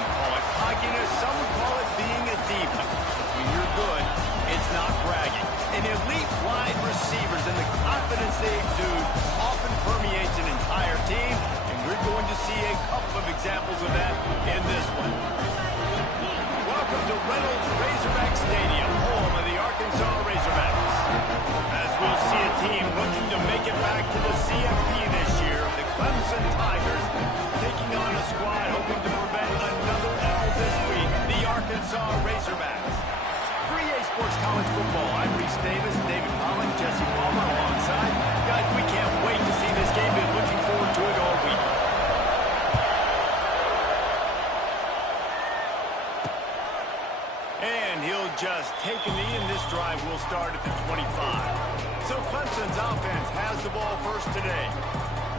Some call it cockiness, some call it being a diva. When you're good, it's not bragging. And elite wide receivers and the confidence they exude often permeates an entire team, and we're going to see a couple of examples of that in this one. Welcome to Reynolds Razorback Stadium, home of the Arkansas Razorbacks. As we'll see a team looking to make it back to the CFP this year, the Clemson Tigers taking on a squad hoping to prevent another L this week, the Arkansas Razorbacks. 3A Sports College Football, I'm Reese Davis, David Pollock, Jesse Palmer alongside. Guys, we can't wait to see this game. Been looking forward to it all week. And he'll just take a knee, and this drive will start at the 25. So Clemson's offense has the ball first today.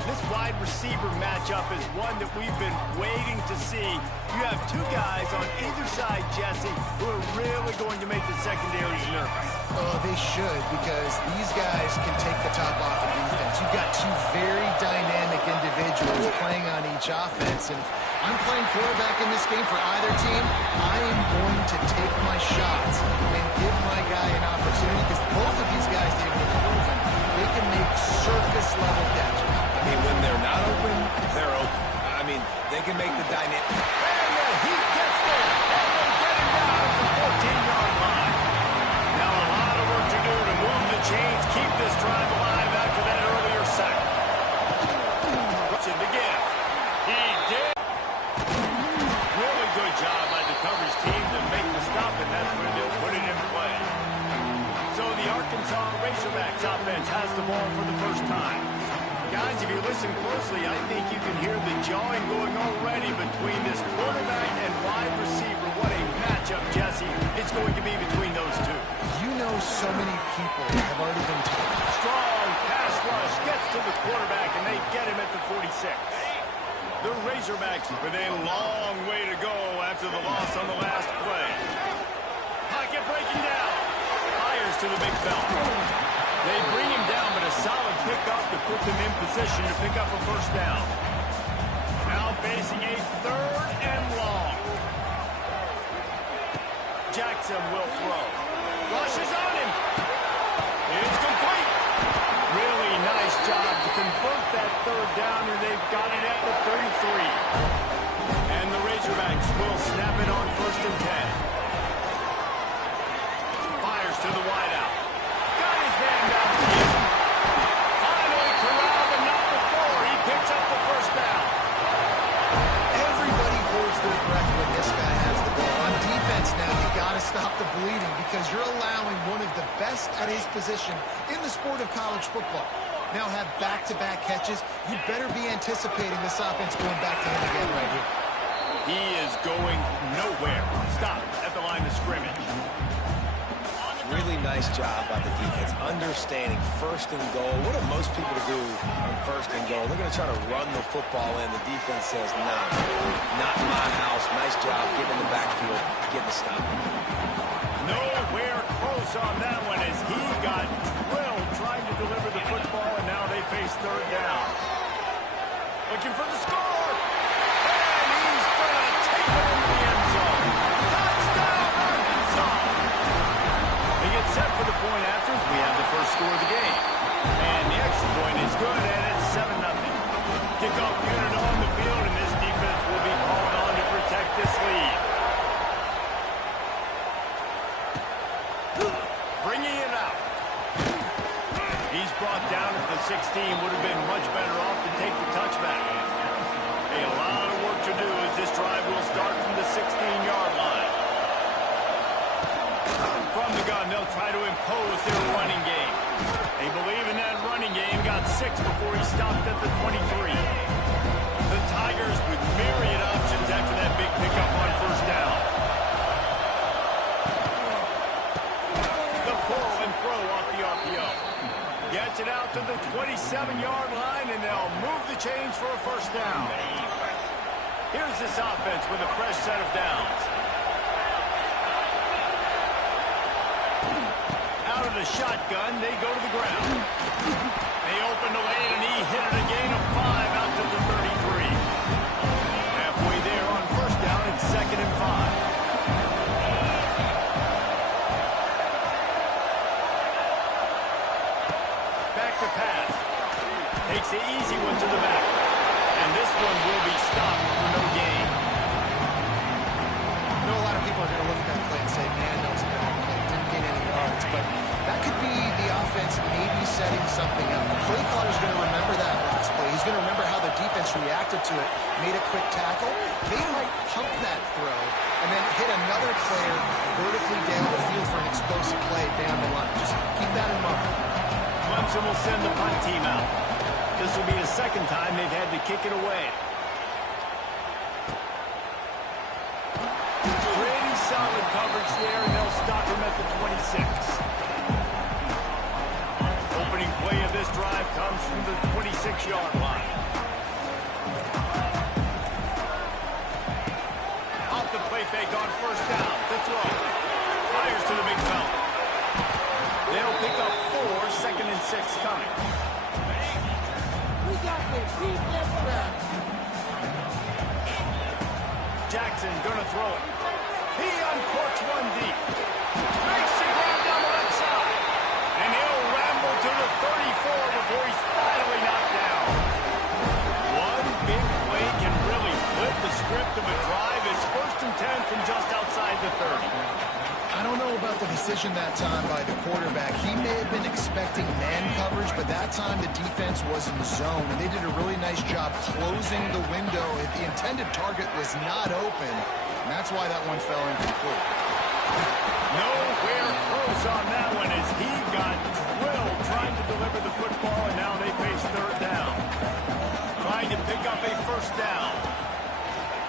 This wide receiver matchup is one that we've been waiting to see. You have two guys on either side, Jesse, who are really going to make the secondaries nervous. Oh, they should, because these guys can take the top off of defense. You've got two very dynamic individuals playing on each offense, and I'm playing quarterback in this game for either team. I am going to take my shots and give my guy an opportunity, because both of these guys, they've been proven they can make circus-level catches. I mean, when they're not open, they're open. I mean, they can make the dynamic. And the heat gets there, and they get him down at the 14-yard line. Now a lot of work to do to move the chains, keep this drive alive after that earlier sack. Rushing to get it. He did. Really good job by the coverage team to make the stop, and that's where they'll put it in play. So the Arkansas Razorbacks offense has the ball for the first time. Guys, if you listen closely, I think you can hear the jawing going already between this quarterback and wide receiver. What a matchup, Jesse, it's going to be between those two. You know, so many people have already been told. Strong pass rush gets to the quarterback, and they get him at the 46. The Razorbacks with a long way to go after the loss on the last play. Pocket breaking down. Fires to the big fella. They bring him down, but a solid pickup to put them in position to pick up a first down. Now facing a 3rd and long. Jackson will throw. Rushes on him. It's complete. Really nice job to convert that 3rd down, and they've got it at the 33. And the Razorbacks will snap it on 1st and 10. Fires to the wideout. Finally corralled, but not before. He picks up the first down. Everybody holds their breath when this guy has the ball. On defense now, you got to stop the bleeding, because you're allowing one of the best at his position in the sport of college football. Now have back-to-back catches. You better be anticipating this offense going back to him again right here. He is going nowhere. Stop at the line of scrimmage. Really nice job by the defense, understanding 1st and goal. What do most people do on 1st and goal? They're going to try to run the football in. The defense says, no, not in my house. Nice job getting in the backfield, getting the stop. Nowhere close on that one as he got drilled trying to deliver the football, and now they face 3rd down. Looking for the score. And he's going to take it into the end zone. Touchdown, Arkansas. They get set for the point after. We have the first score of the game. And the extra point is good, and it's 7-0. Kickoff unit on the field, and this defense will be called on to protect this lead. Bringing it out. He's brought down at the 16. Would have been much better off to take the touchback. A lot of work to do as this drive will start from the 16-yard line. From the gun, they'll try to impose their running game. They believe in that running game. Got 6 before he stopped at the 23. The Tigers with myriad options after that big pickup on 1st down. The pull and throw off the RPO. Gets it out to the 27-yard line, and they'll move the chains for a first down. Here's this offense with a fresh set of downs. Out of the shotgun, they go to the ground. They open the lane, and he hit it a gain of 5 out to the 33. Halfway there on 1st down, it's 7 one to the back. And this one will be stopped for no gain. I know a lot of people are going to look at that play and say, man, that was a bad play. Didn't gain any yards. But that could be the offense maybe setting something up. The play caller's going to remember that last play. He's going to remember how the defense reacted to it, made a quick tackle. They might pump that throw and then hit another player vertically down the field for an explosive play down the line. Just keep that in mind. Clemson will send the punt team out. This will be the second time they've had to kick it away. Pretty solid coverage there, and they'll stop him at the 26. Opening play of this drive comes from the 26-yard line. Off the play fake on first down. The throw. Fires to the big fella. They'll pick up 4, 2nd and 6 coming. Jackson gonna throw it. He uncorks one deep. Makes the grab down the left side. And he'll ramble to the 34 before he's finally knocked down. One big play can really flip the script of a drive. It's 1st and 10 from just outside the 30. I don't know about the decision that time by the quarterback. He may have been expecting man coverage, but that time the defense was in zone, and they did a really nice job closing the window. The intended target was not open, and that's why that one fell incomplete. Nowhere close on that one as he got drilled trying to deliver the football, and now they face 3rd down. Trying to pick up a 1st down.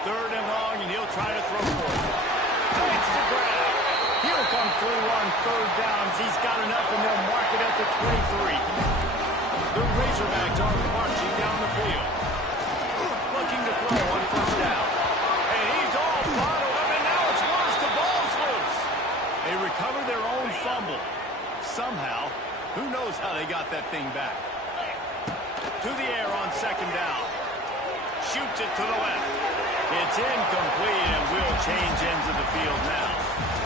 3rd and long, and he'll try to throw for it. Takes the grab. He'll come through on 3rd downs. He's got enough, and they'll mark it at the 23. The Razorbacks are marching down the field. Looking to throw on 1st down. And he's all bottled up, and now it's worse. The ball's loose. They recover their own fumble. Somehow, who knows how they got that thing back. To the air on 2nd down. Shoots it to the left. It's incomplete, and will change ends of the field now.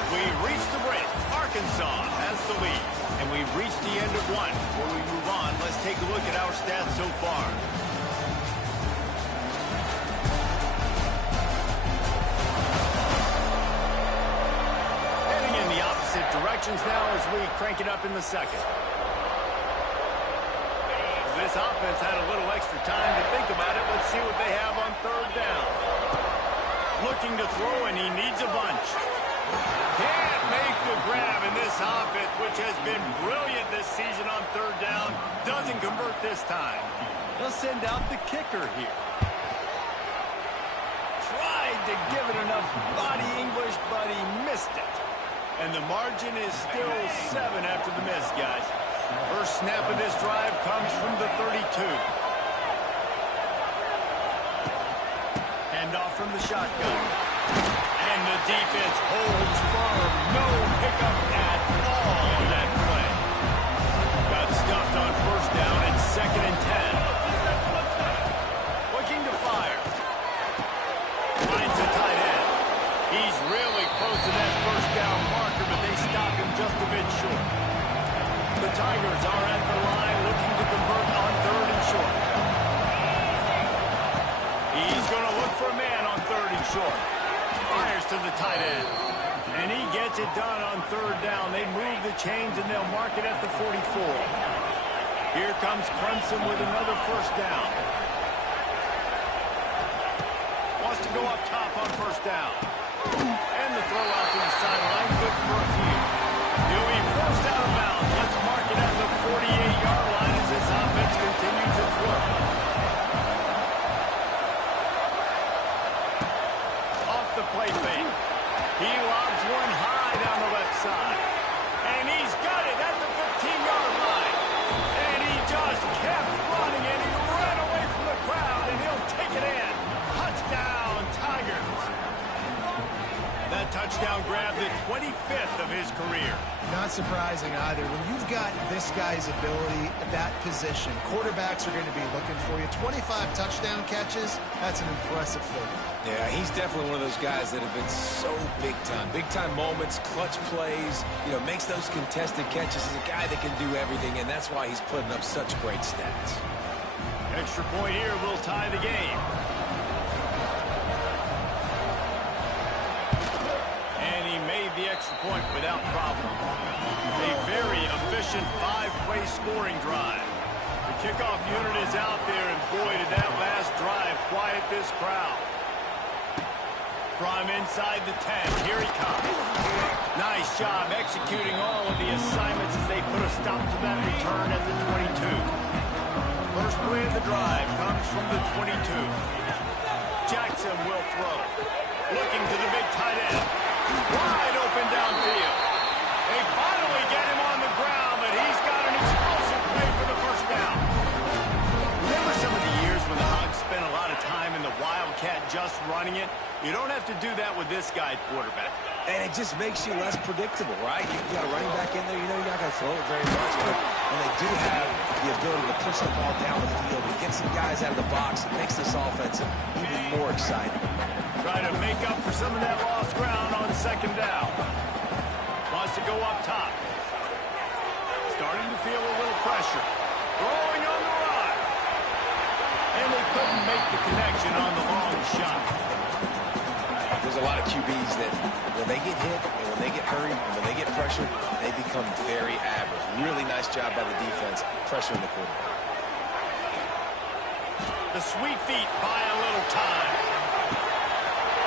We've reached the break. Arkansas has the lead. And we've reached the end of one. Before we move on, let's take a look at our stats so far. Heading in the opposite directions now as we crank it up in the 2nd. This offense had a little extra time to think about it. Let's see what they have on 3rd down. Looking to throw, and he needs a bunch. Can't make the grab, and this offense, which has been brilliant this season on 3rd down, doesn't convert this time. They'll send out the kicker here. Tried to give it enough body English, but he missed it. And the margin is still 7 after the miss, guys. First snap of this drive comes from the 32. Handoff from the shotgun. And the defense holds firm. No pickup at all on that play. Got stuffed on 1st down and 2nd and 10. Looking to fire. Finds a tight end. He's really close to that 1st down marker, but they stop him just a bit short. The Tigers are at the line looking to convert on 3rd and short. He's going to look for a man on 3rd and short. Fires to the tight end. And he gets it done on 3rd down. They move the chains, and they'll mark it at the 44. Here comes Clemson with another 1st down. Wants to go up top on 1st down. And the throw out to the sideline. Good for a few. He'll be forced out of bounds. Let's mark it at the 48-yard line as this offense continues its work. Off the play fake. He lobs one high down the left side. And he's got it at the 15-yard line. And he just kept running, and he ran away from the crowd, and he'll take it in. Touchdown, Tigers. That touchdown grab, the 25th of his career. Not surprising either. When you've got this guy's ability at that position, quarterbacks are going to be looking for you. 25 touchdown catches, that's an impressive thing. Yeah, he's definitely one of those guys that have been so big time. Big time moments, clutch plays, makes those contested catches. He's a guy that can do everything, and that's why he's putting up such great stats. Extra point here will tie the game. And he made the extra point without problem. A very efficient five-play scoring drive. The kickoff unit is out there, and boy, did that last drive quiet this crowd. From inside the 10, here he comes. Nice job executing all of the assignments as they put a stop to that return at the 22. First play of the drive comes from the 22. Jackson will throw. Looking to the big tight end. Wide open downfield. They finally get him on the ground, but he's got an explosive play for the first down. Remember some of the years when the Hogs spent a lot of time in the Wildcat just running it? You don't have to do that with this guy quarterback. And it just makes you less predictable, right? You got a running back in there, you know you're not going to throw it very much, but when they do have the ability to push the ball down the field and get some guys out of the box, it makes this offense even more exciting. Try to make up for some of that lost ground on second down. Wants to go up top. Starting to feel a little pressure. Throwing on the run. And they couldn't make the connection on the long shot. There's a lot of QBs that when they get hit and when they get hurried and when they get pressured, they become very average. Really nice job by the defense pressuring the quarterback. The sweet feet buy a little time.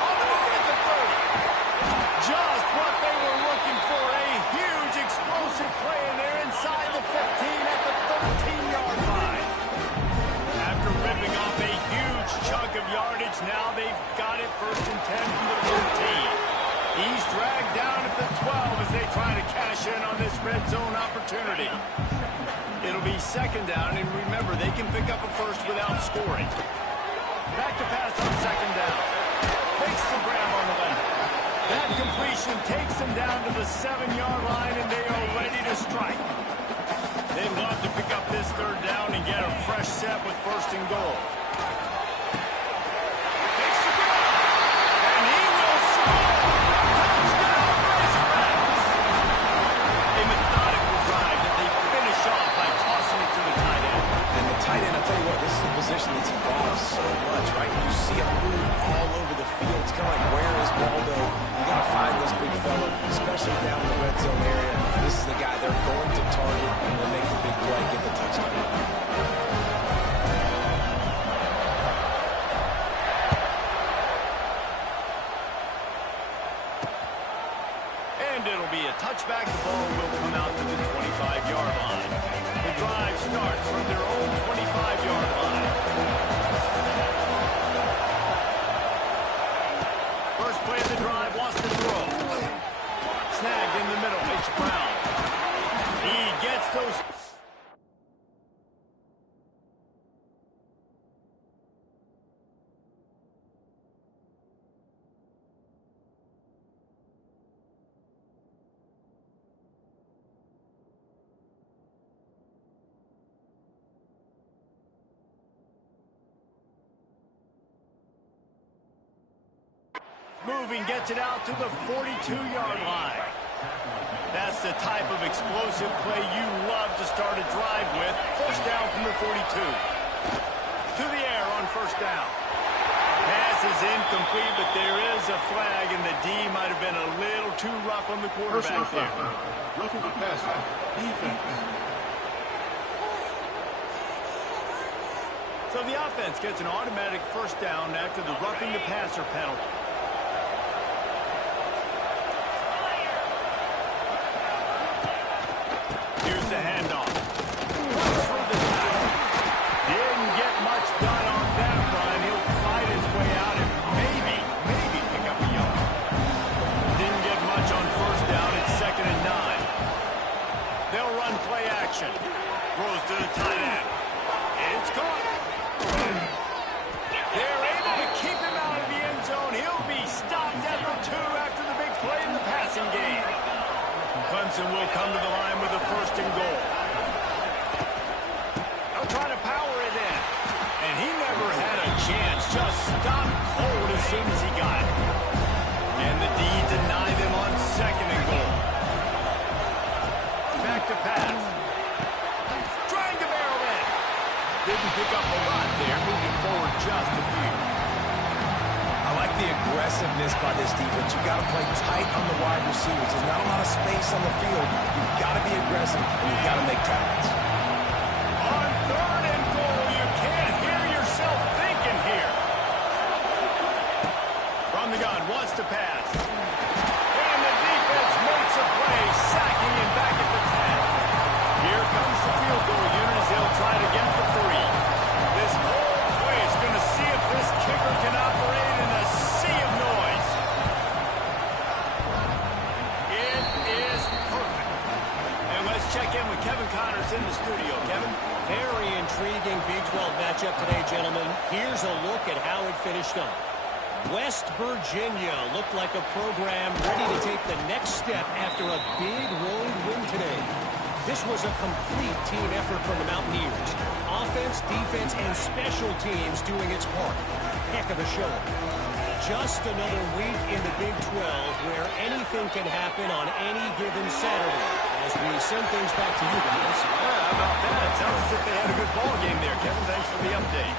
On the move at the 30. Just what they were looking for. A huge explosive play, and they're inside the 15 at the 13-yard line. After ripping off a huge chunk of yardage, now they've got it first and 10 from the 13. He's dragged down at the 12 as they try to cash in on this red zone opportunity. It'll be second down, and remember, they can pick up a first without scoring. Back to pass on second down. Makes the grab on the left. That completion takes them down to the 7-yard line, and they are ready to strike. They'd love to pick up this third down and get a fresh set with first and goal. Makes the grab, and he will score. Touchdown, Razorbacks. A methodical drive that they finish off by tossing it to the tight end. And the tight end, I'll tell you what, this is a position that's evolved so much, right? You see him move all over the field. It's kind of like, where is Waldo? You got to find this big fella, especially down in the red zone area. This is the guy they're going to target and make the big play, get the touchdown. And it'll be a touchback. The ball will come out to the 25-yard line. The drive starts from their own 25-yard line. First play of the drive, wants to throw. Snagged in the middle, it's Brown. He gets those... Moving, gets it out to the 42-yard line. That's the type of explosive play you love to start a drive with. First down from the 42. To the air on first down. Pass is incomplete, but there is a flag, and the D might have been a little too rough on the quarterback there. Roughing the passer. Defense. So the offense gets an automatic first down after the roughing the passer penalty. Here's the handoff. Through the tackle. Didn't get much done on that run. He'll fight his way out and maybe pick up a yard. Didn't get much on first down. It's second and 9. They'll run play action. Throws to the tight end. It's caught. They're able to keep him out of the end zone. He'll be stopped at the 2 after the big play in the passing game. Clemson will come to the line with a first and goal. They'll try to power it in. And he never had a chance. Just stopped cold as soon as he got it. And the D deny them on second and goal. Back to pass. Trying to barrel in. The didn't pick up a lot there, moving forward just a few. I like the aggressiveness by this defense. You got to play tight on the wide receivers. There's not a lot of space on the field. You've got to be aggressive, and you've got to make tackles. On 3rd and goal, you can't hear yourself thinking here. From the gun, wants to pass. And the defense makes a play, sacking him back at the 10. Here comes the field goal unit as they'll try to get the 3. This whole play is going to see if this kicker can operate in a sea of noise. It is perfect. And let's check in with Kevin Connors in the studio. Kevin? Very intriguing Big 12 matchup today, gentlemen. Here's a look at how it finished up. West Virginia looked like a program ready to take the next step after a big road win today. This was a complete team effort from the Mountaineers. Offense, defense, and special teams doing its part. Heck of a show. Just another week in the Big 12 where anything can happen on any given Saturday. As we send things back to you guys. Yeah, how about that? It sounds as if they had a good ball game there, Kevin. Thanks for the update.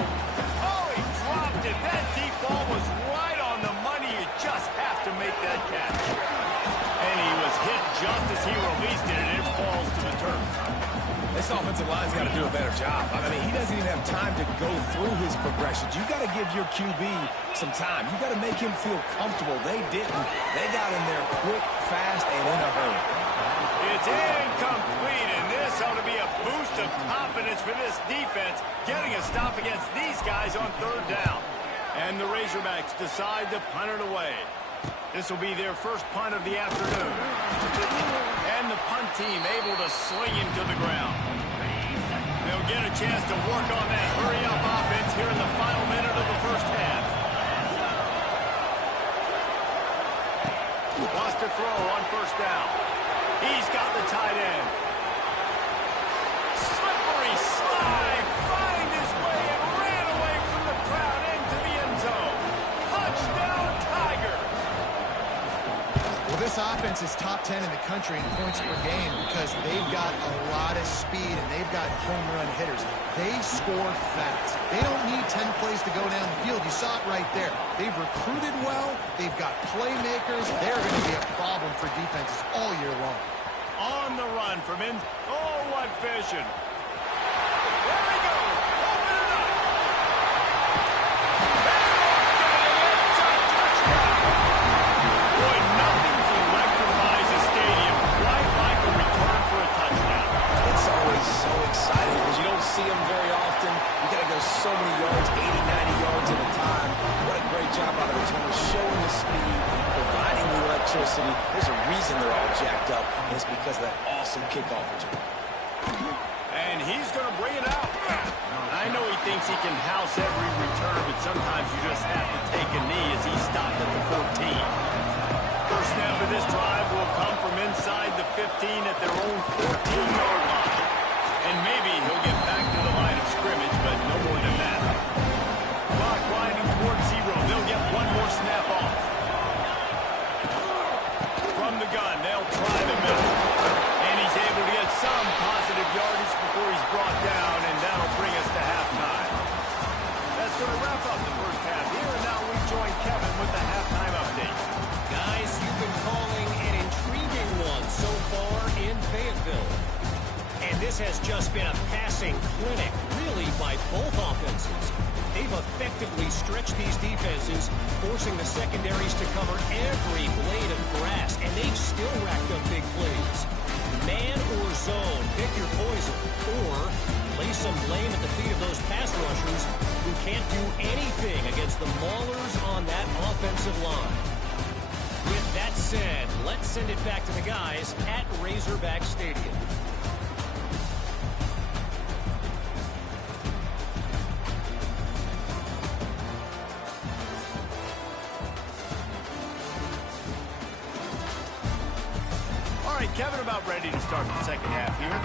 Oh, he dropped it. That deep ball was right on the money. You just have to make that catch. And he was hit just as he released it, and it falls to the turf. This offensive line's got to do a better job. I mean, he doesn't even have time to go through his progressions. You got to give your QB some time. You got to make him feel comfortable. They didn't. They got in there quick, fast, and in a hurry. It's incomplete, and this ought to be a boost of confidence for this defense, getting a stop against these guys on 3rd down. And the Razorbacks decide to punt it away. This will be their first punt of the afternoon. And the punt team able to sling him to the ground. They'll get a chance to work on that hurry-up offense here in the final minute of the first half. Wants to throw on 1st down. He's got the tight end. Slippery slide. Find his way and ran away from the crowd into the end zone. Touchdown, Tiger. Well, this offense is top 10 in the country in points per game because they've got a lot of speed and they've got home run hitters. They score fast. They don't need 10 plays to go down the field. You saw it right there. They've recruited well. They've got playmakers. They're going to be a problem for defenses all year long. On the run from in. Oh, what vision. There he goes. Open it up. It's a touchdown. Boy, nothing electrifies a stadium quite like a return for a touchdown. It's always so exciting because you don't see them very often. You got to go so many yards, 80, 90 yards at a time. What a great job by the returner, showing the speed, providing the electricity. There's a reason they're all jacked up, and it's because of that awesome kickoff return. And he's going to bring it out. I know he thinks he can house every return, but sometimes you just have to take a knee as he stopped at the 14. First snap of this drive will come from inside the 15 at their own 14-yard line. And maybe he'll get back to the line of scrimmage, but no more than that. Clock winding towards 0. They'll get one more snap off. From the gun, they'll try the middle. And he's able to get some positive yardage before he's brought down, and that'll bring us to halftime. That's going to wrap up the first half here, and now we join Kevin with the halftime update. Guys, you've been calling an intriguing one so far in Fayetteville. And this has just been a passing clinic, really, by both offenses. They've effectively stretched these defenses, forcing the secondaries to cover every blade of grass, and they've still racked up big plays. Man or zone, pick your poison, or lay some blame at the feet of those pass rushers who can't do anything against the maulers on that offensive line. With that said, let's send it back to the guys at Razorback Stadium. All right, Kevin, about ready to start the second half here.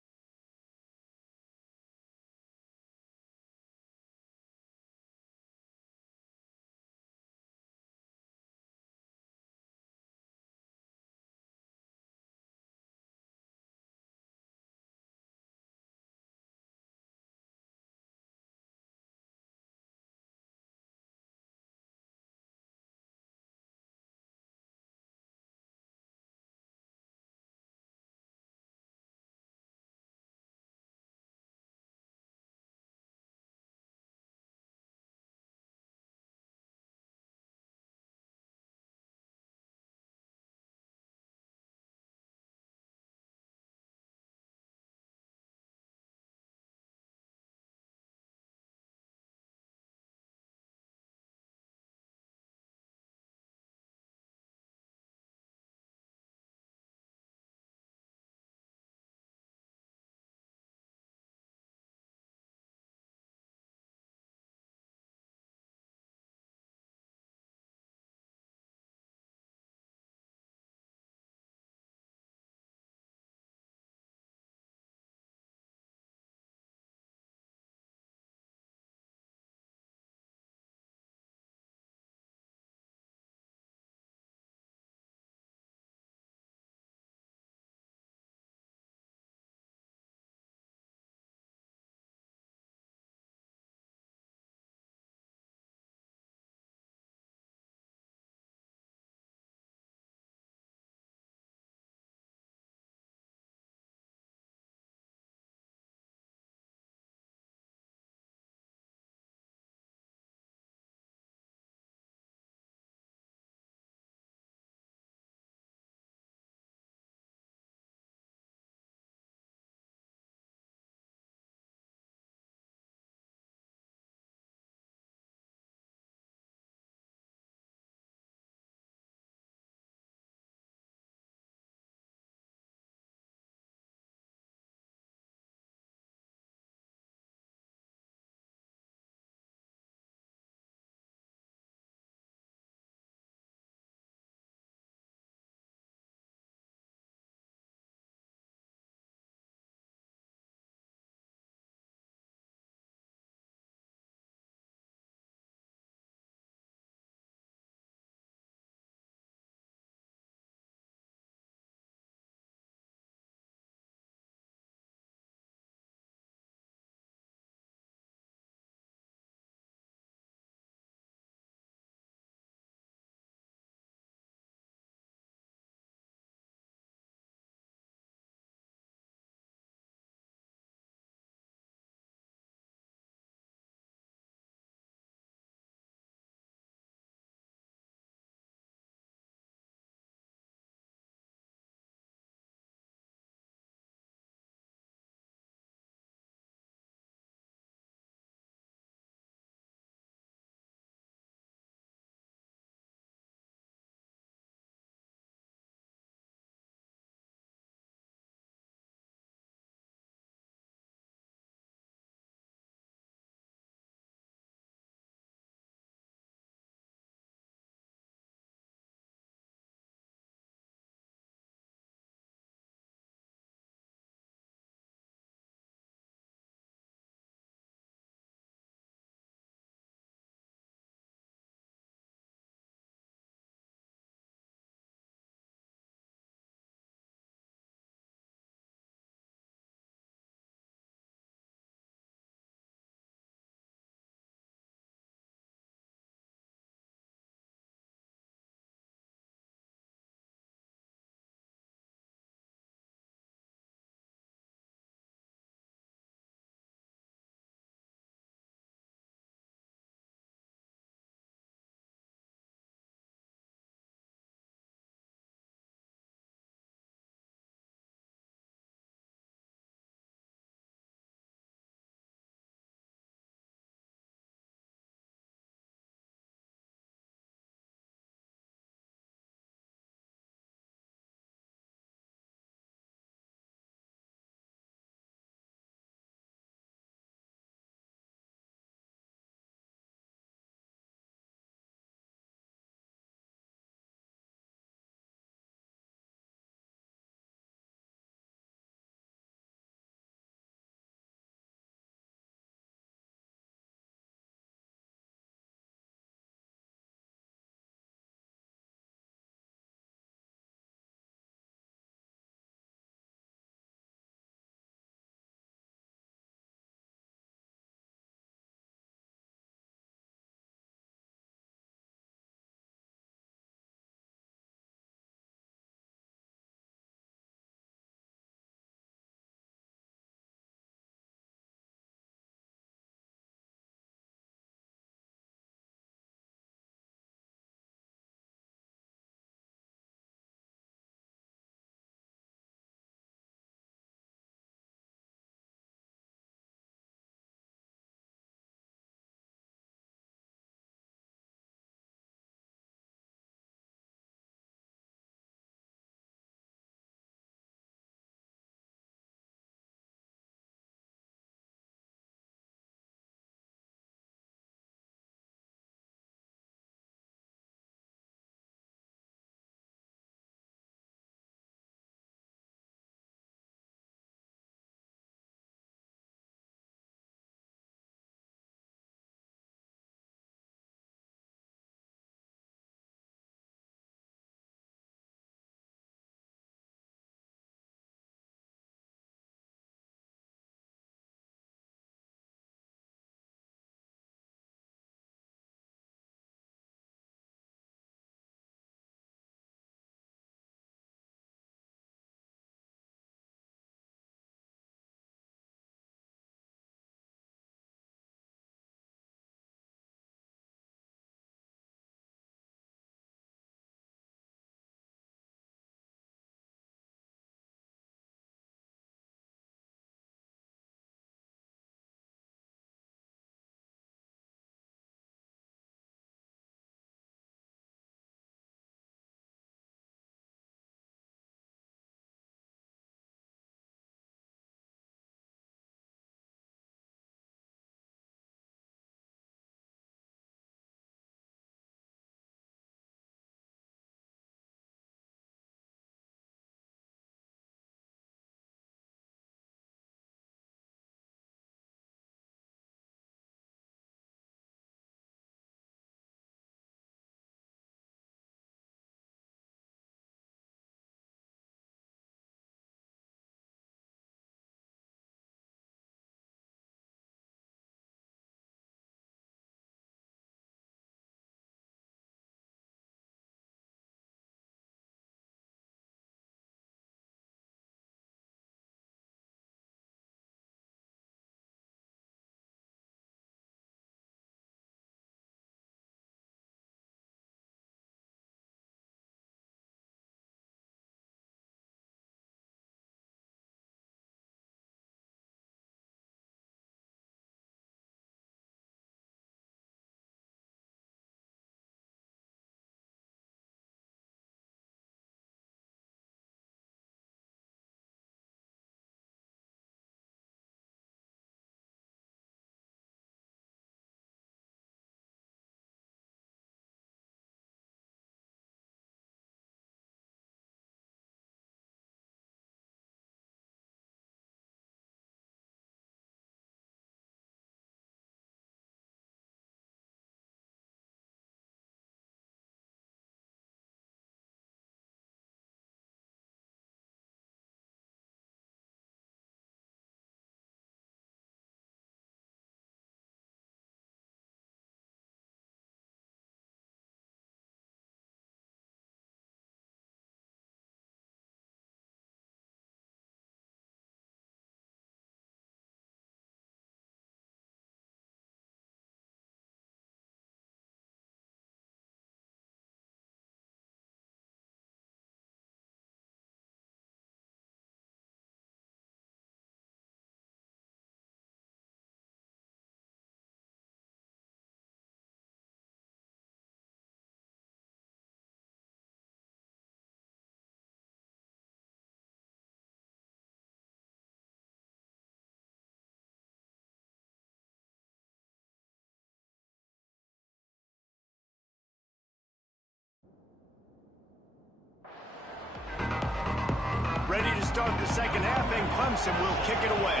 start the second half, and Clemson will kick it away.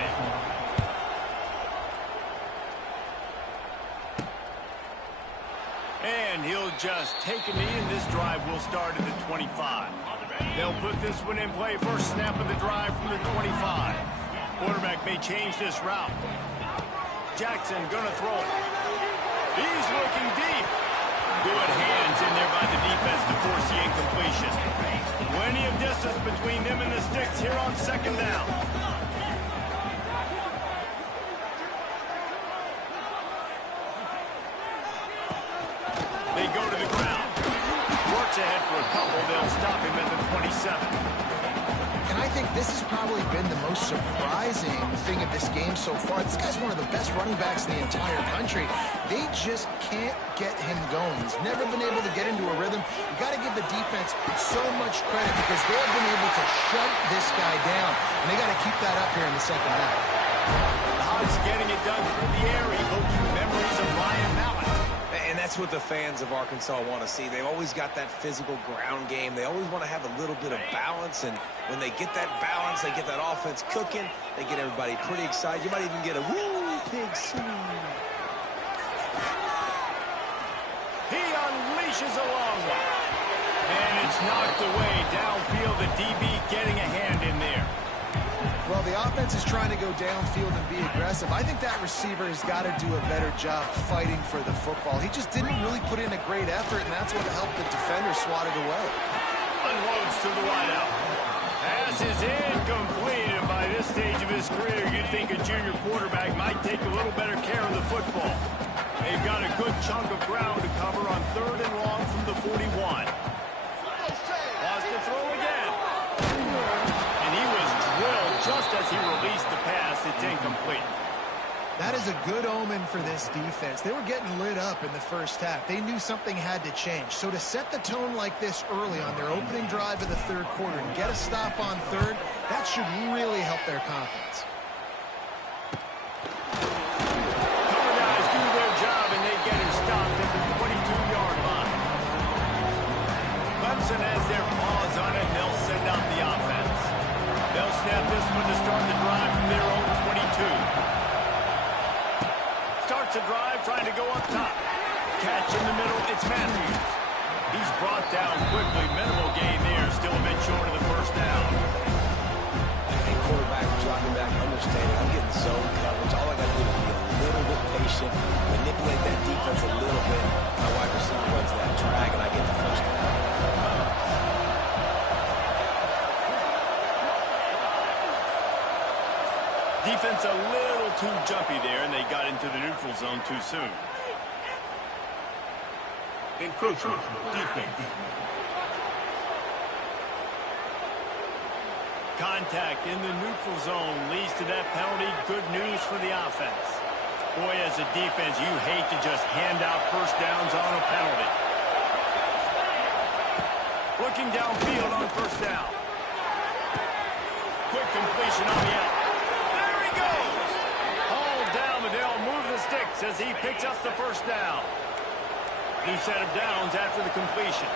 And he'll just take a knee, and this drive will start at the 25. They'll put this one in play. First snap of the drive from the 25. Quarterback may change this route. Jackson going to throw it. He's looking deep. Good hands in there by the defense to force the incompletion. Plenty of distance between them and the sticks here on second down. They go to the ground. Works ahead for a couple. They'll stop him at the 27. And I think this has probably been the most surprising thing of this game so far. This guy's one of the best running backs in the entire country. They just can't get him going. He's never been able to get into a rhythm. You got to give the defense so much credit because they have been able to shut this guy down. And they got to keep that up here in the second half. Hodge getting it done through the air, evoking memories of Ryan Mallett. And that's what the fans of Arkansas want to see. They've always got that physical ground game. They always want to have a little bit of balance. And when they get that balance, they get that offense cooking, they get everybody pretty excited. You might even get a woo, pig swing. He unleashes a long one. And it's knocked away downfield. The DB getting a hand in there. Well, the offense is trying to go downfield and be aggressive. I think that receiver has got to do a better job fighting for the football. He just didn't really put in a great effort, and that's what helped the defender swat it away. Unloads to the wideout. Pass is incomplete, and by this stage of his career, you'd think a junior quarterback might take a little better care of the football. They've got a good chunk of ground to cover on 3rd and long from the 41. Wants to throw again. And he was drilled just as he released the pass. It's incomplete. That is a good omen for this defense. They were getting lit up in the first half. They knew something had to change. So to set the tone like this early on their opening drive of the third quarter and get a stop on third, that should really help their confidence. Cover guys do their job, and they get him stopped at the 22-yard line. Clemson has their paws on it, and they'll send out the offense. They'll snap this one to start the drive from their own 22. Starts a drive trying to go up top. Catch in the middle, it's Matthews. He's brought down quickly. Minimal gain there, still a bit short of the first down. And quarterback dropping back, understanding, I'm getting zone coverage. All I got to do is be a little bit patient, manipulate that defense a little bit. My wide receiver runs that drag, and I get the first down. Defense a little too jumpy there, and they got into the neutral zone too soon. Encroachment, defense. Contact in the neutral zone leads to that penalty. Good news for the offense. Boy, as a defense, you hate to just hand out first downs on a penalty. Looking downfield on first down. Quick completion on the out. There he goes! Hauled down, but they'll move the sticks as he picks up the first down. New set of downs after the completion.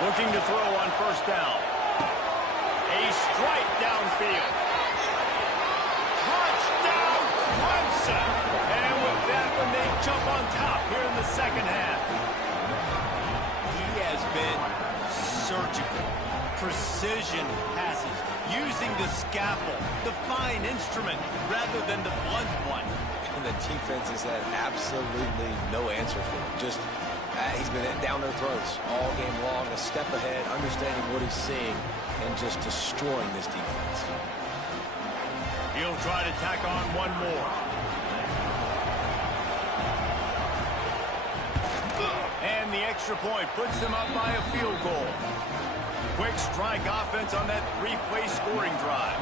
Looking to throw on first down. A strike downfield. Touchdown, Clemson! And with that one, they jump on top here in the second half. He has been surgical. Precision passes. Using the scalpel, the fine instrument, rather than the blunt one. And the defense has had absolutely no answer for him. Just he's been down their throats all game long, a step ahead, understanding what he's seeing, and just destroying this defense. He'll try to tack on one more. And the extra point puts them up by a field goal. Quick strike offense on that three-play scoring drive.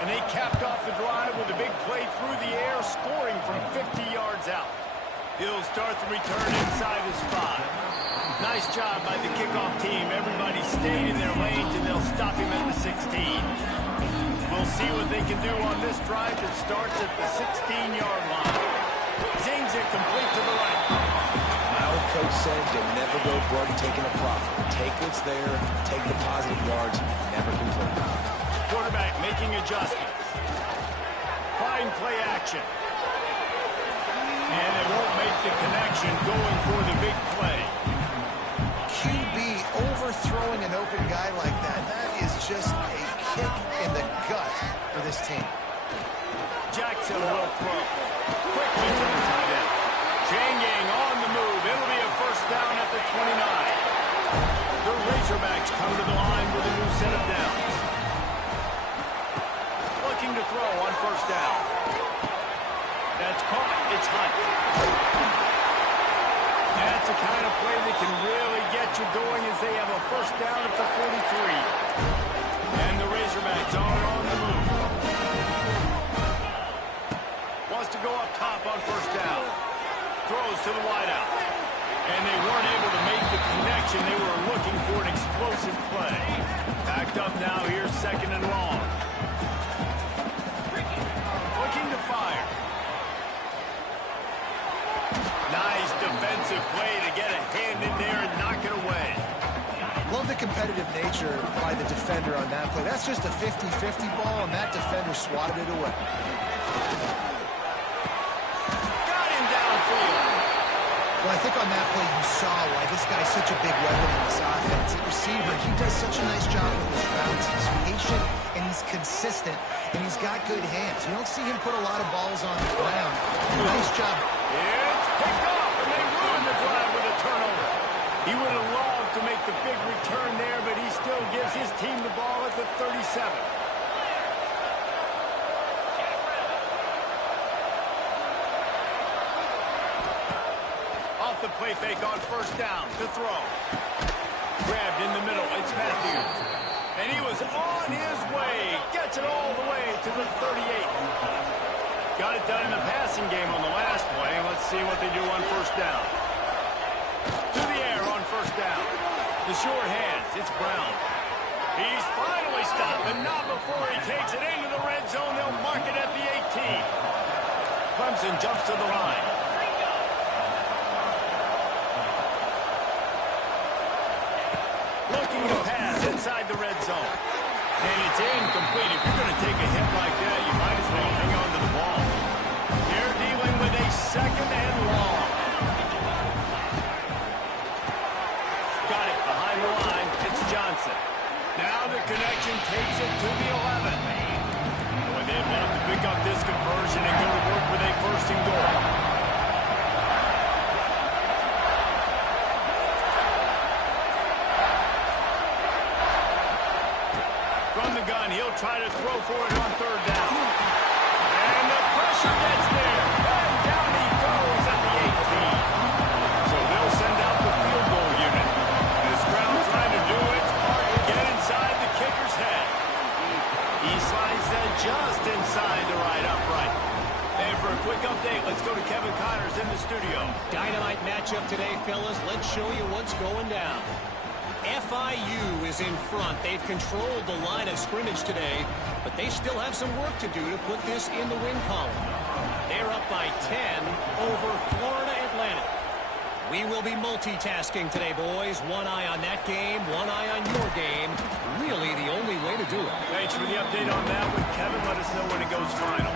And they capped off the drive with a big play through the air, scoring from 50 yards out. He'll start the return inside his 5. Nice job by the kickoff team. Everybody stayed in their lanes, and they'll stop him at the 16. We'll see what they can do on this drive that starts at the 16-yard line. Zings it complete to the right. My old coach said you'll never go broke taking a profit. Take what's there, take the positive yards, never complain. Quarterback making adjustments. Fine play action. And it won't make the connection going for the big play. QB overthrowing an open guy like that. That is just a kick in the gut for this team. Jackson will throw. Quickly to the tight end. Chain gang on the move. It'll be a first down at the 29. The Razorbacks come to the line with a new set of downs. Looking to throw on first down. That's caught. It's Hunt. That's the kind of play that can really get you going as they have a first down at the 43. And the Razorbacks are on the move. Wants to go up top on first down. Throws to the wideout. And they weren't able to make the connection. They were looking for an explosive play. Backed up now. Here's second and long. Looking to fire. Nice defensive play to get a hand in there and knock it away. Love the competitive nature by the defender on that play. That's just a 50-50 ball, and that defender swatted it away. Got him downfield. Well, I think on that play you saw why this guy's such a big weapon in this offense. At receiver, he does such a nice job with his routes. He's patient, and he's consistent, and he's got good hands. You don't see him put a lot of balls on the ground. Nice job. It's picked off, and they ruined the drive with a turnover. He would have loved to make the big return there, but he still gives his team the ball at the 37. Off the play fake on first down to throw. Grabbed in the middle. It's Matthews. And he was on his way. Gets it all the way to the 38. Got it done in the passing game on the last play. Let's see what they do on first down. To the air on first down. The sure hands. It's Brown. He's finally stopped, but not before he takes it into the red zone. They'll mark it at the 18. Clemson jumps to the line. Looking to pass inside the red zone. And it's incomplete. If you're going to take a hit like that, you might as well hang on to the ball. They're dealing with a second and long. Got it behind the line. It's Johnson. Now the connection takes it to the 11. Boy, they'd love to pick up this conversion and go to work with a first and goal. From the gun, he'll try to throw for it on third down. And the pressure gets there. And down he goes at the 18. So they'll send out the field goal unit. This crowd trying to do its part to get inside the kicker's head. He slides that just inside the right upright. And for a quick update, let's go to Kevin Connors in the studio. Dynamite matchup today, fellas. Let's show you what's going down. FIU is in front. They've controlled the line of scrimmage today, but they still have some work to do to put this in the win column. They're up by 10 over Florida Atlantic. We will be multitasking today, boys. One eye on that game, one eye on your game. Really the only way to do it. Thanks for the update on that one, Kevin. Let us know when it goes final.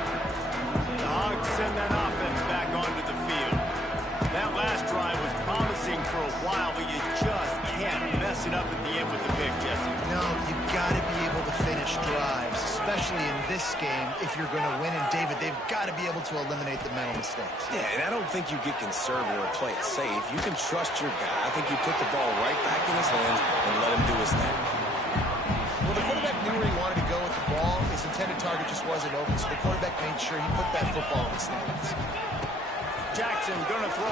The Hogs send that offense back onto the field. That last drive was promising for a while, but you just can't mess it up at the end with the big, Jesse. No, you got to be able to finish drives, especially in this game if you're going to win. And, David, they've got to be able to eliminate the mental mistakes. Yeah, and I don't think you get conservative or play it safe. You can trust your guy. I think you put the ball right back in his hands and let him do his thing. Well, the quarterback knew where he wanted to go with the ball. His intended target just wasn't open, so the quarterback made sure he put that football in his hands. Jackson gonna throw.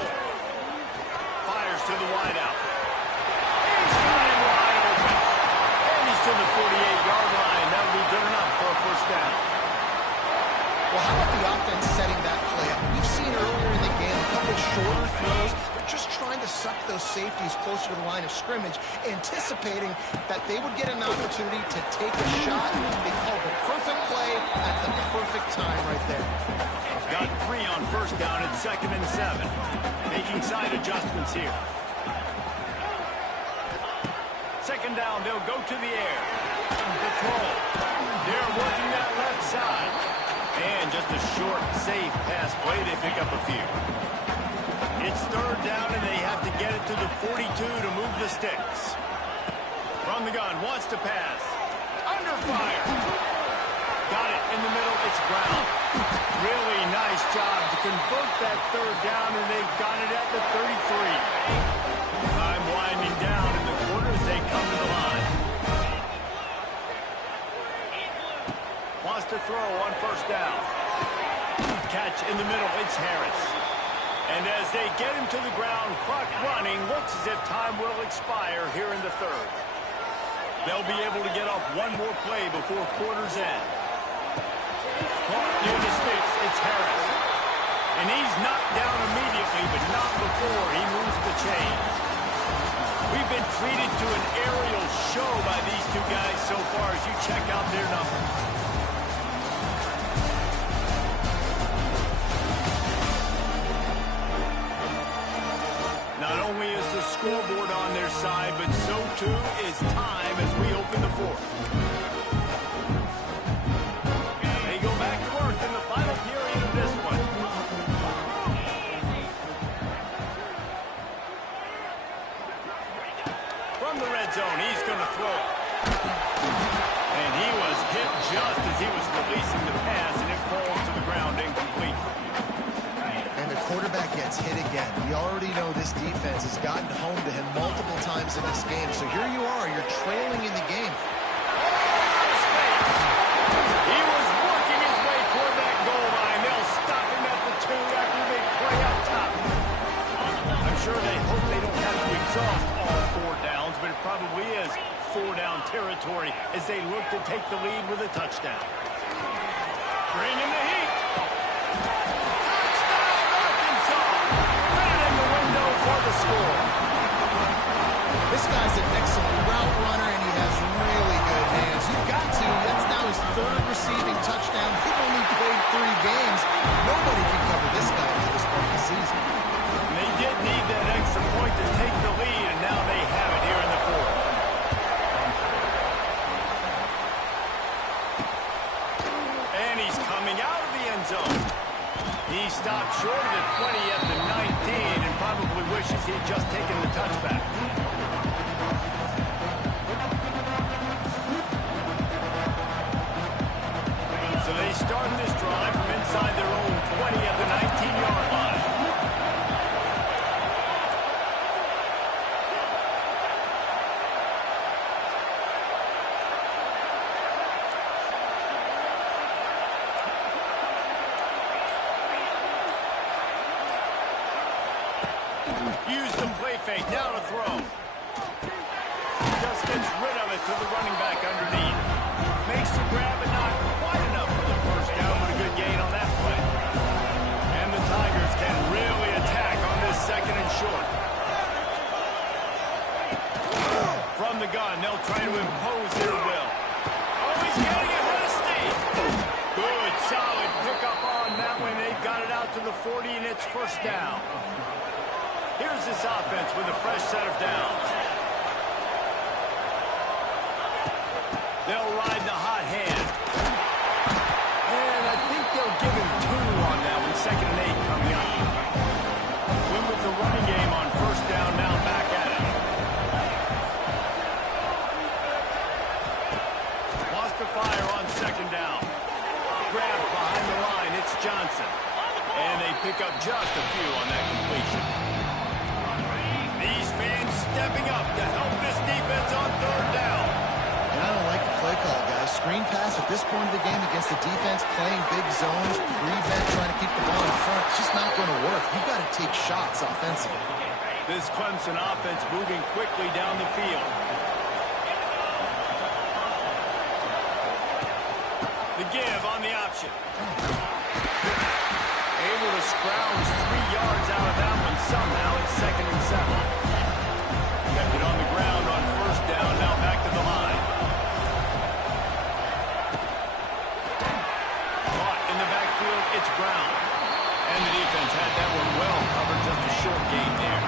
Fires to the wideout. He's got him wide open. And he's to the 48-yard line. That'll be good enough for a first down. Well, how about the offense setting that play up? We've seen earlier in the game a couple shorter throws. They're just trying to suck those safeties closer to the line of scrimmage, anticipating that they would get an opportunity to take a shot. They called the perfect play at the perfect time right there. Got 3 on first down at 2nd and 7. Making side adjustments here. 2nd down, they'll go to the air. The throw. They're working that left side. And just a short, safe pass play. They pick up a few. It's 3rd down, and they have to get it to the 42 to move the sticks. From the gun, wants to pass. Under fire. Got it in the middle. It's Brown. Really nice job to convert that 3rd down, and they've got it at the 33. Time winding down in the quarter as they come to the line. Wants to throw on first down. Catch in the middle. It's Harris. And as they get him to the ground, clock running, looks as if time will expire here in the 3rd. They'll be able to get off one more play before quarter's end. Caught near the sticks, it's Harris. And he's knocked down immediately, but not before he moves the chains. We've been treated to an aerial show by these two guys so far as you check out their numbers. Not only is the scoreboard on their side, but so too is time as we open the 4th. They go back to work in the final period of this one. From the red zone, he's going to throw it. And he was hit just as he was releasing the pass, and it falls to the ground incomplete. And the quarterback gets hit again. We already know this defense has gotten home to him multiple times in this game. So here you are, you're trailing in the game. He was working his way toward that goal line. They'll stop him at the 2 after they play up top. I'm sure they hope they don't have to exhaust all 4 downs, but it probably is 4-down territory as they look to take the lead with a touchdown. Bring in the heat. For the score. This guy's an excellent route runner, and he has really good hands. You've got to. That's now his 3rd receiving touchdown. He's only played 3 games. Nobody can cover this guy at this point of the season. And they did need that extra point to take the lead, and now they have it here in the 4th. And he's coming out of the end zone. He stopped short of the 20 at the 19 and probably wishes he'd just taken the touchback. So they start this drive from inside their own 20 at the 19-yard line. Use the play fake, down a throw. Just gets rid of it to the running back underneath. Makes the grab and not quite enough for the first down, but a good gain on that play. And the Tigers can really attack on this 2nd and short. From the gun, they'll try to impose their will. Oh, he's getting it with a steam. Good, solid pickup on that one. They've got it out to the 40, and it's first down. Here's this offense with a fresh set of downs. They'll ride the hot hand. And I think they'll give him 2 on that one. 2nd and 8 coming up. Win with the running game on first down, now back at it. Wants to fire on 2nd down. Grabbed behind the line, it's Johnson. And they pick up just a few on that completion. These fans stepping up to help this defense on 3rd down. And I don't like the play call, guys. Screen pass at this point of the game against the defense, playing big zones, prevent, trying to keep the ball in front. It's just not going to work. You've got to take shots offensively. This Clemson offense moving quickly down the field. The give on the option. Able to scrounge 3 yards out of that one somehow. It's 2nd and 7. Kept it on the ground on first down. Now back to the line. Caught in the backfield. It's Brown. And the defense had that one well covered, just a short gain there.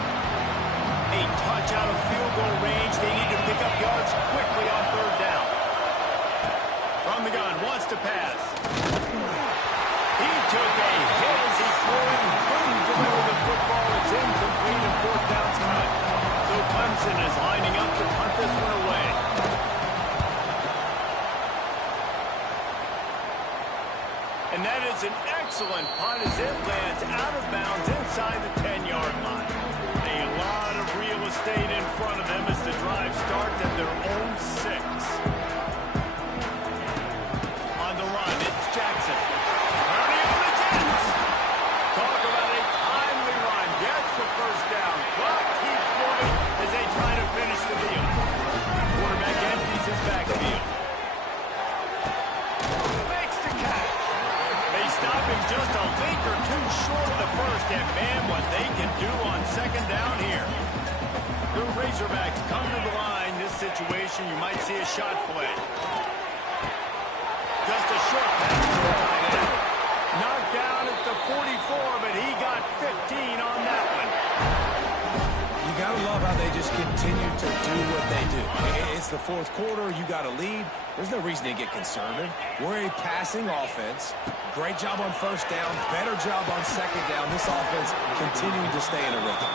A touch out of field goal range. They need to pick up yards quickly on third down. From the gun, wants to pass. He took a hit as he threw it and couldn't deliver the football. It's incomplete and fourth down's cut. So Clemson is lining up to punt this one away. And that is an excellent punt as it lands out of bounds inside the 10-yard line. A lot of real estate in front of them as the drive starts at their own 6. On the run, it's Jackson. Early on the Jets. Talk about a timely run. Gets the first down. Clock keeps moving as they try to finish the deal. Quarterback empties his backfield. Makes the catch. They stop him just a link or two short of the first, and man, what they can do on second down here. The Razorbacks come to the line. This situation, you might see a shot play. Just a short pass to the tight end. Knocked down at the 44, but he got 15 on that one. You got to love how they just continue to do what they do. It's the fourth quarter. You got a lead. There's no reason to get conservative. We're a passing offense. Great job on first down. Better job on second down. This offense continuing to stay in a rhythm.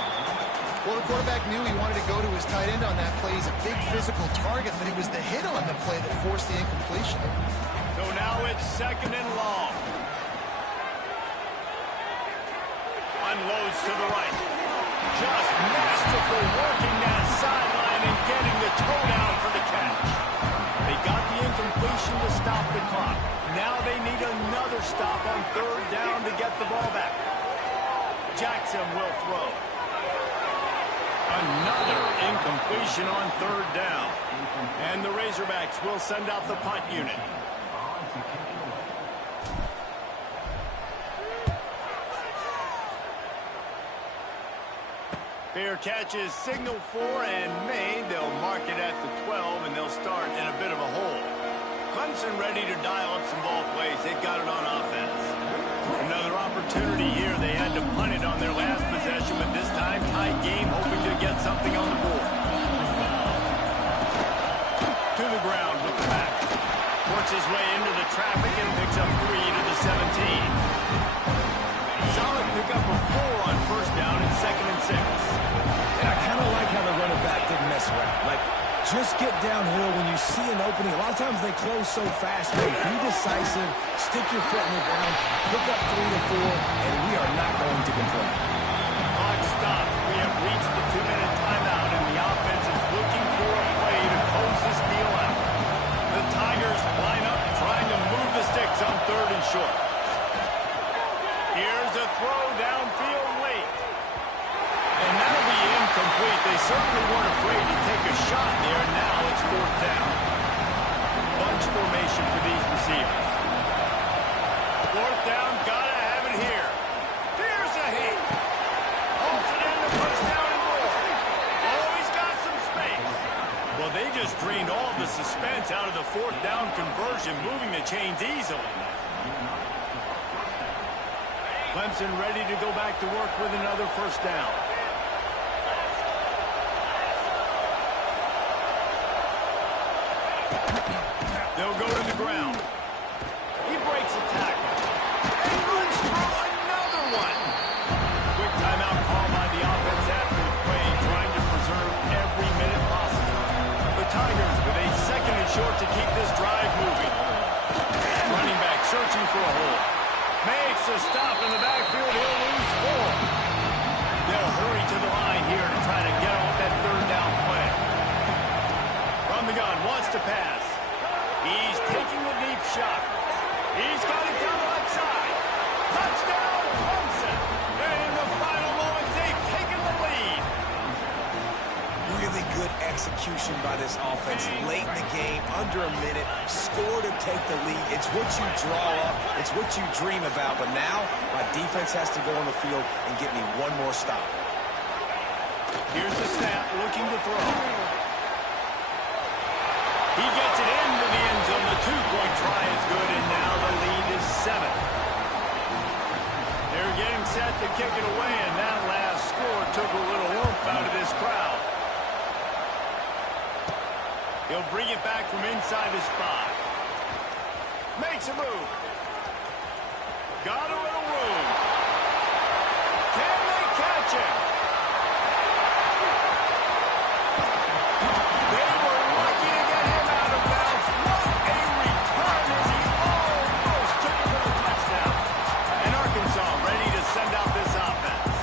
Well, the quarterback knew he wanted to go to his tight end on that play. He's a big physical target, but it was the hit on the play that forced the incompletion. So now it's second and long. Unloads to the right. Just masterful working that sideline and getting the toe down for the catch. They got the incompletion to stop the clock. Now they need another stop on third down to get the ball back. Jackson will throw. Another incompletion on third down. And the Razorbacks will send out the punt unit. Fair catch is signaled for and made. They'll mark it at the 12, and they'll start in a bit of a hole. Clemson ready to dial up some ball plays. They've got it on offense. Another opportunity here. They had to punt it on their last possession, but this time tight game, hoping to get something on the board. To the ground with the back. Works his way into the traffic and picks up 3 to the 17. Solid pickup of 4 on first down and second and 6. And I kind of like how the running back didn't mess around. Like, just get downhill when you see an opening. A lot of times they close so fast. Be decisive, stick your foot in the ground, pick up 3 to 4, and we are not going to complain. Clock stops. We have reached the 2-minute timeout, and the offense is looking for a play to close this deal out. The Tigers line up trying to move the sticks on third and short. Here's a throw downfield late. And that'll be incomplete. They certainly weren't afraid to take a shot there. Now it's fourth down. Bunch formation for these receivers. Fourth down, gotta have it here. Here's a hit. Holds it in the first down and more. Always got some space. Well, they just drained all the suspense out of the fourth down conversion, moving the chains easily. Clemson ready to go back to work with another first down. They'll go to the ground. He breaks a tackle. And runs through another one. Quick timeout call by the offense after the play, trying to preserve every minute possible. The Tigers with a second and short to keep this drive moving. Running back searching for a hole. Makes a stop in the backfield. He'll lose 4. They'll hurry to the line here to try to get off that third down play. From the gun, wants to pass. He's taking a deep shot. He's got it down the left side. Touchdown, Clemson. And in the final moments, they've taken the lead. Really good execution by this offense. Late in the game, under a minute, score to take the lead. It's what you draw up. It's what you dream about. But now, my defense has to go on the field and get me one more stop. Here's the snap, looking to throw. He gets it into the end zone. The 2-point try is good, and now the lead is 7. They're getting set to kick it away, and that last score took a little oomph out of this crowd. He'll bring it back from inside his 5. Makes a move. Got a little room. Can they catch him? They were lucky to get him out of bounds. What a return as he almost took it for the touchdown. And Arkansas ready to send out this offense.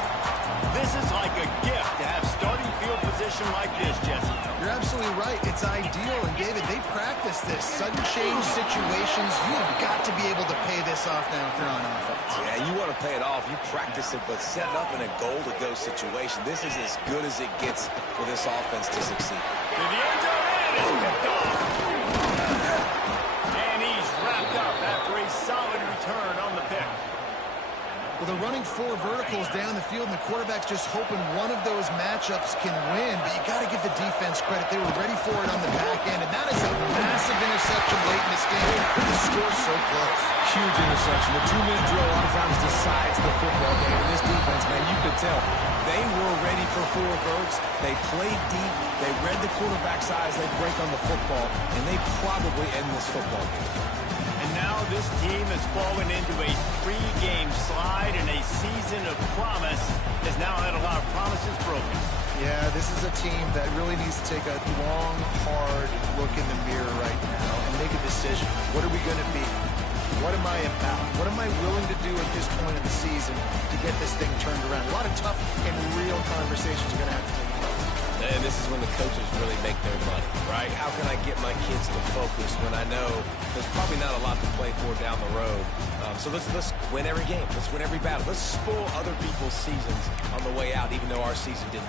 This is like a gift to have starting field position like this, Jesse. You're absolutely right. It's ideal. And, David, they practice this. Sudden change situations, you've got to be able to pay this off now if you're on offense. Yeah, you want to pay it off. You practice it, but setting up in a goal-to-go situation, this is as good as it gets for this offense to succeed. To the end zone, and it's picked off. And he's wrapped up after a solid return on the pick. Well, they're running 4 verticals down the field, and the quarterback's just hoping one of those matchups can win. But you got to give the defense credit. They were ready for it on the back end, and that is a massive interception late in this game. The score's so close. Huge interception. The 2-minute drill a lot of times decides the football game. And this defense, man, you could tell they were ready for 4 verts. They played deep. They read the quarterback's eyes. They break on the football, and they probably end this football game. And now this team has fallen into a 3-game slide, and a season of promise has now had a lot of promises broken. Yeah, this is a team that really needs to take a long, hard look in the mirror right now and make a decision. What are we going to be? What am I about? What am I willing to do at this point in the season to get this thing turned around? A lot of tough and real conversations are going to have to take place. And this is when the coaches really make their money, right? How can I get my kids to focus when I know there's probably not a lot to play for down the road? So let's win every game. Let's win every battle. Let's spoil other people's seasons on the way out, even though our season didn't.